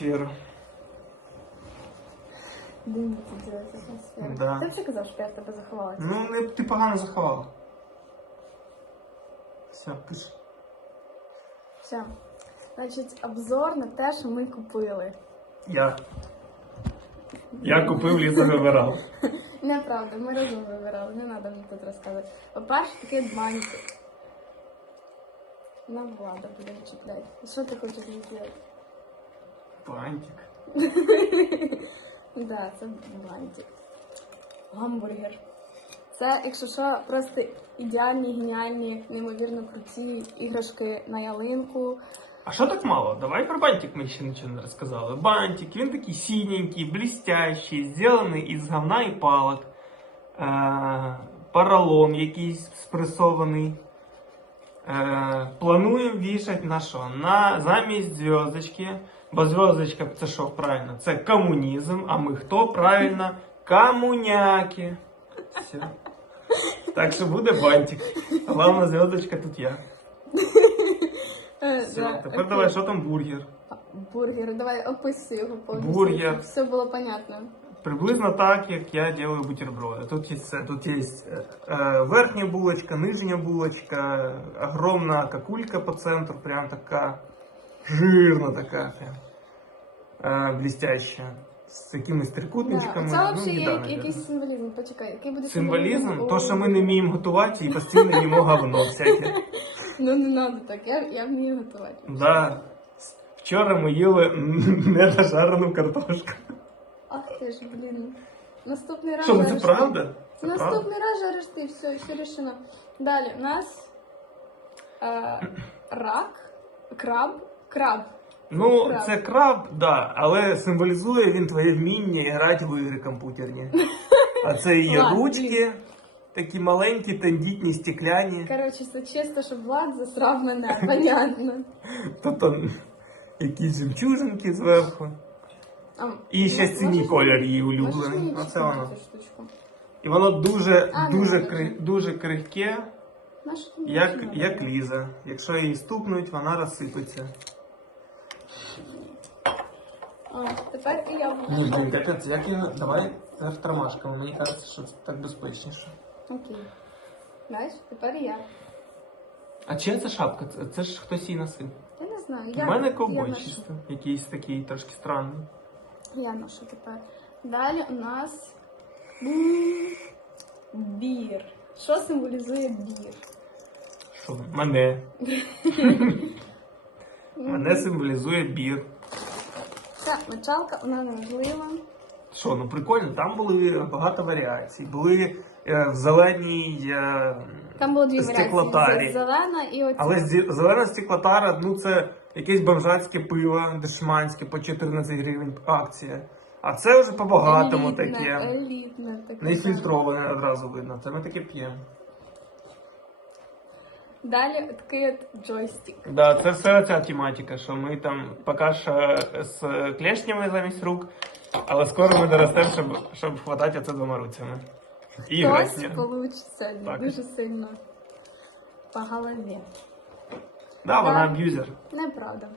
атмосферу. Дивіться, дивіться, атмосфера. Да. Ти вже казав, що я в тебе заховалася? Ну, не, ти погано заховала. Все, пиш. Все. Значить, обзор на те, що ми купили. Я. Я купив Ліза вибирав. Неправда, ми разом вибирали, не треба мені тут розказувати. По-перше, такий бантик. Нам влада буде чіпляти. Що ти хочеш зробити? Бантик. Да, це бантик. Гамбургер. Це, якщо що, просто ідеальні, геніальні, неймовірно круті іграшки на ялинку. А що так мало? Давай про бантик ми ще нічого не розказали. Бантик, він такий синенький, блестящий, зроблений із говна і палок. Е, поролон якийсь спресований. Е, плануємо вішати на що? На замість зв'язочки. Бо зв'язочка це що правильно? Це комунізм, а ми хто правильно? Комуняки. Все. Так що буде бантик. Головна зв'язочка тут я. Е, Все, да, тепер давай, що там бургер? Бургер, давай описуй його повністю. Бургер. щоб Все було понятно. Приблизно так, як я делаю бутерброды. Тут есть, все. тут есть э, э, верхняя булочка, нижняя булочка, огромная какулька по центру, прям такая, жирно такая прям, э, блестящая. С такими Да. трикутничками. Це ну, взагалі не є да, наверное. якийсь символізм. Почекай, який буде Символізм, У- то, що ми не вміємо готувати і постійно їмо говно всяке. Ну не треба так, я, я вмію готувати. Да. Вчора ми їли недожарену картошку. Ти ж, блін. Наступний раз Що, ну це жариш правда? Це? Наступний раз жариш ти, все, все рішено. Далі, у нас е, рак, краб, краб. Ну, Краб. це краб, да, але символізує він твоє вміння грати в ігри комп'ютерні. А це її Ладно, ручки, такі маленькі, тендітні, стекляні. Коротше, це чисто, щоб Влад засрав мене, понятно. Тут там якісь жемчужинки зверху. І ще синій колір її улюблений. Оце воно. І воно дуже, А, ну, дуже, ну, кри, дуже крихке, як, як ліза. Якщо її стукнуть, вона розсипеться. А, тепер і я буду. Ні, блін, так як я. Давай тормашками, мені кажеться, що це так безпечніше. Окей. Знаєш, тепер і я. А чия це шапка? Це, це ж хтось її носив. Я не знаю. У мене ковбой чисто. Якийсь такий трошки странний. Я ношу тепер. Далі у нас бір. Що символізує бір? Що? Мене. Мене символізує бір. Ця мочалка, вона не важлива. Що, ну прикольно, там були багато варіацій. Були е, в зеленій. Е, Там було дві Стеклотарі. варіації. Зелена і оця. але зі- зелена стеклотара, ну це якесь бомжацьке пиво, дешманське по 14 гривень акція. А це вже по-багатому елітне, таке. елітне таке. Не фільтроване одразу видно. Це ми таке п'ємо. Далі такий от джойстик. Да, це все ця тематика, що ми там поки що з клешнями замість рук, але скоро ми доростемо, щоб, щоб хватати оце двома руцями. І грати. Хтось Так. дуже сильно по голові. Да, вона Так. аб'юзер. Неправда.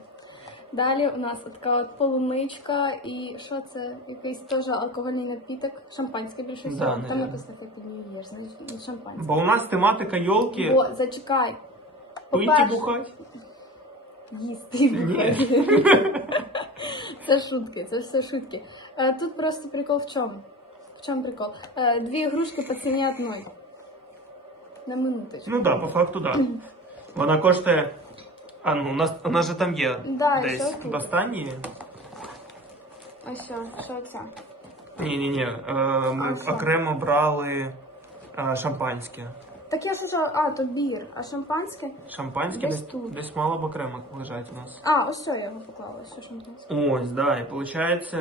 Далі у нас така от полуничка і що це? Якийсь теж алкогольний напіток. Шампанське більше Да, всього. Там наверно. написано Happy New Year, значить не шампанське. Бо у нас тематика йолки Бо зачекай. По-перше, бухать. їсти Ні. Це шутки, це все шутки. Е, Тут просто прикол в чому? В чому прикол? Е, Дві ігрушки по ціні одної. На минуточку. Ну да, по факту. Да. Вона коштує. А ну, у нас, у нас же там є Да, і десь що тут? в останній. А що? Що це? Ні, ні, ні. Ми А, що? окремо брали е, шампанське. Так я сказала, а, то бір, а шампанське? Шампанське Десь десь, тут. десь мало б окремо лежать у нас. А, ось що я його поклала, ось що шампанське. Ось, да, і виходить,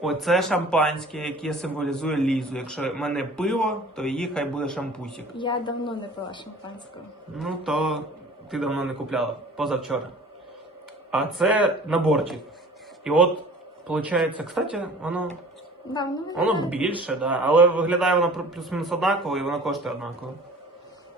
оце шампанське, яке символізує лізу. Якщо в мене пиво, то її хай буде шампусик. Я давно не пила шампанського. Ну, то ти давно не купляла, позавчора. А це наборчик. І от, виходить, кстати, воно, Давно не воно більше, да, але виглядає воно плюс-мінус однаково і воно коштує однаково.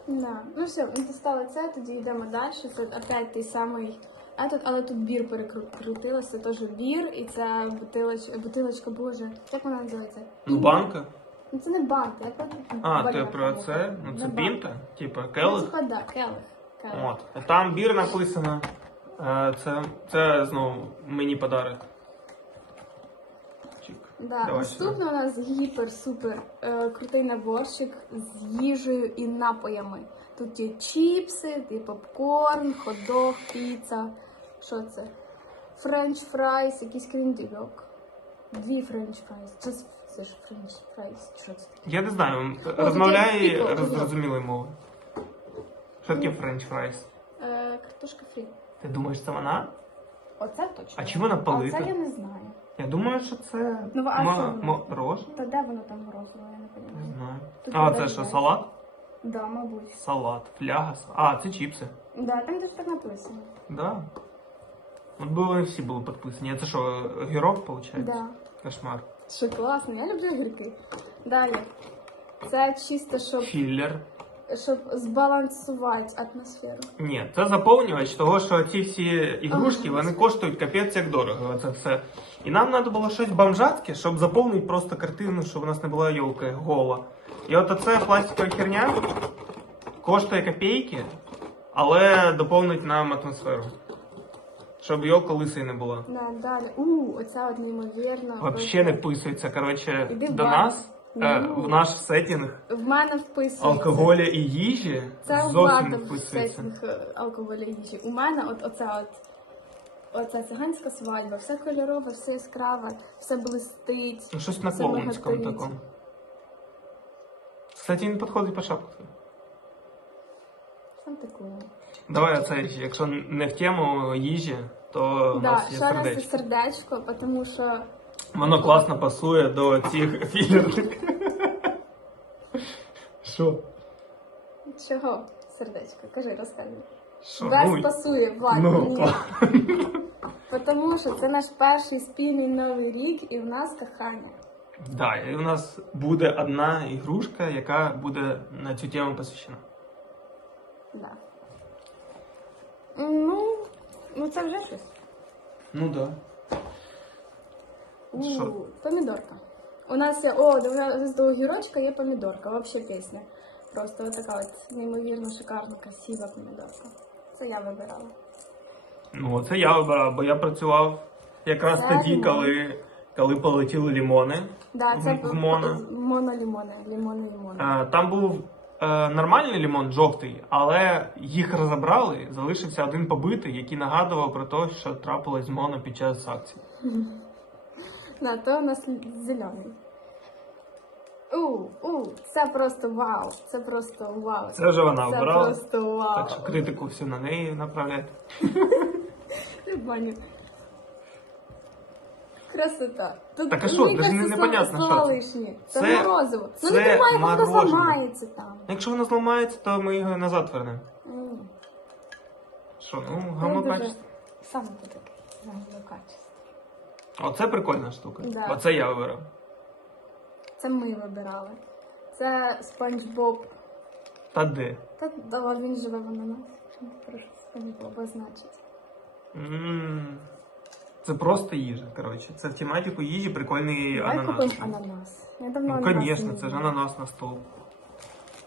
Да. Ну все, ми достали це, тоді йдемо далі. Це опять той самий А тут, але тут бір перекрутилося, теж бір, і це бутилоч, бутилочка, боже, як вона називається? Ну, банка. Ну це не банк, як вона? А, ти про це? Ну це Не пінта? Типа келих? Ну, типа, да, келих. келих. От. Там бір написано. Е, Це, це знову мені подарок. Да. Давай Наступно у нас гіпер-супер е, крутий наборчик з їжею і напоями. Тут є чіпси, є попкорн, хот-дог, піца. Що це? Френч фрайс, якийсь крендельок. Дві френч фрайс. Це, ж- це ж френч фрайс. Що це? таке? Я не знаю, розмовляй пікло. зрозумілою мовою. Що таке френч фрайс? Е, картошка фрі. Ти думаєш, це вона? Оце точно. А чи вона полита? А це я не знаю. Я думаю, що це Ну, а мо- воно? морожене. Та де воно там морозиво, я не Не розумію. знаю. Тут А, це що, салат? Да, мабуть. Салат, фляга. с- А, це чіпси. Да, там теж так написано. Да. От би вони всі були підписані. А це що, гірок, виходить? Да. Кошмар. Що класно, я люблю гірки. Далі. Це чисто, щоб, Філлер. щоб збалансувати атмосферу. Ні, це заповнювач того, що ці всі ігрушки вони коштують капець як дорого. Це все. І нам треба було щось бомжатське, щоб заповнити просто картину, щоб у нас не була йолка гола. І от оце пластикова херня коштує копійки, але доповнить нам атмосферу. Щоб йолка лисий не була. Да, далі. У, оця от неймовірно. Вообще не вписується, коротше, Іди в до банк. нас, е, Ну. в наш сеттінг В мене вписується. алкоголя і їжі Це зовсім не вписується. сетінг е, алкоголя і їжі. У мене от оця от. Оця циганська свадьба, все кольорове, все яскраве, все блистить. Ну, щось на клоунському мегатиць. такому. Кстати, він підходить по шапку. Сам такого. Давай оце, якщо не в тему їжі, то у нас є ще раз це сердечко. сердечко, тому що Воно класно пасує до цих філерних. Що? чого сердечко? Кажи, розказуй. Що? Без Ну, пасує, Влад. ну, ні. клас. Тому що це наш перший спільний новий рік, і в нас кохання. Да, і у нас буде одна ігрушка, яка буде на цю тему посвящена. Да. Ну, ну це вже щось. Ну да. У, помідорка. У нас є, о, до нас до огірочка є помідорка, взагалі пісня. Просто така от неймовірно шикарна, красива помідорка. Це я вибирала. Ну, це я вибирав, бо я працював якраз Це тоді, коли, коли полетіли лімони. Да, це В- в моно. монолімони, лімони лімони. Там був нормальний лімон жовтий, але їх розібрали, залишився один побитий, який нагадував про те, що трапилось з моно під час акції. Да, то у нас зелений. У, у, це просто вау. Це просто вау. Це вже вона Це обирала. просто вау. Так що критику всю на неї направляти. Красота. Тут Так а що, даже не- непонятно, слова що це. лишні. Це, Це- морозиво. Ну не тримай, воно зламається там. Якщо воно зламається, то ми його назад вернемо. М. Що, ну, Ну, гамно дуже- качество. Саме таке. Гамно качество. Оце прикольна штука. Да. Оце я вибирав. Це ми вибирали. Це Спанч Боб. Та де? Та да, він живе в ананас. Прошу Спанч Боба значить. М, Це просто їжа, коротше. Це в тематику їжі прикольний Давай ананас. ананас. Я давно Ну, ананас звісно, не це ж їла. ананас на стол.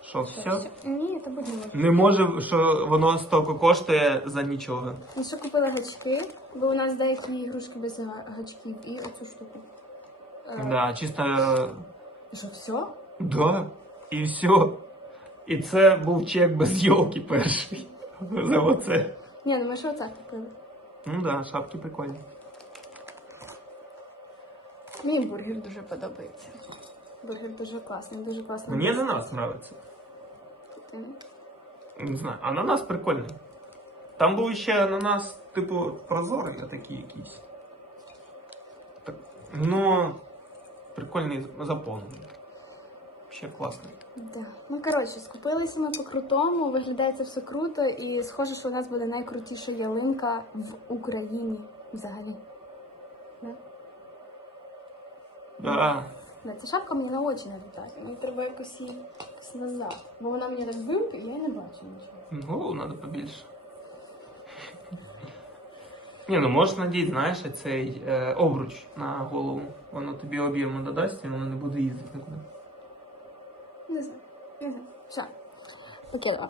Що, все? все? Ні, це буде. Не може, що воно стільки коштує за нічого. Ми ще купили гачки, бо у нас деякі ігрушки без га- гачків і оцю штуку. Е, Да, чисто. Що, все? Да. І все. І це був чек без йолки перший. За оце. Ні, ну ми ще оце купили. Ну да, шапки прикольні. Мені бургер дуже подобається. Бургер дуже класний, дуже класний. Мені ананас подобається. Не знаю, ананас прикольний. Там був ще ананас, типу, прозорий, а такий якийсь. Так, ну, прикольний заповнений. Ще класний. Да. Ну коротше, скупилися ми по крутому, виглядає це все круто, і схоже, що у нас буде найкрутіша ялинка в Україні взагалі. Да. Да, ця шапка мені на очі налітає. Мені треба якось її якось назад. Бо вона мені так вимкає, я і не бачу нічого. Ну, треба побільше. Ні, ну можеш надіти, знаєш, цей е, обруч на голову. Воно тобі об'єму додасть і воно не буде їздити нікуди. Не знаю. Не знаю. Все. Окей, давай.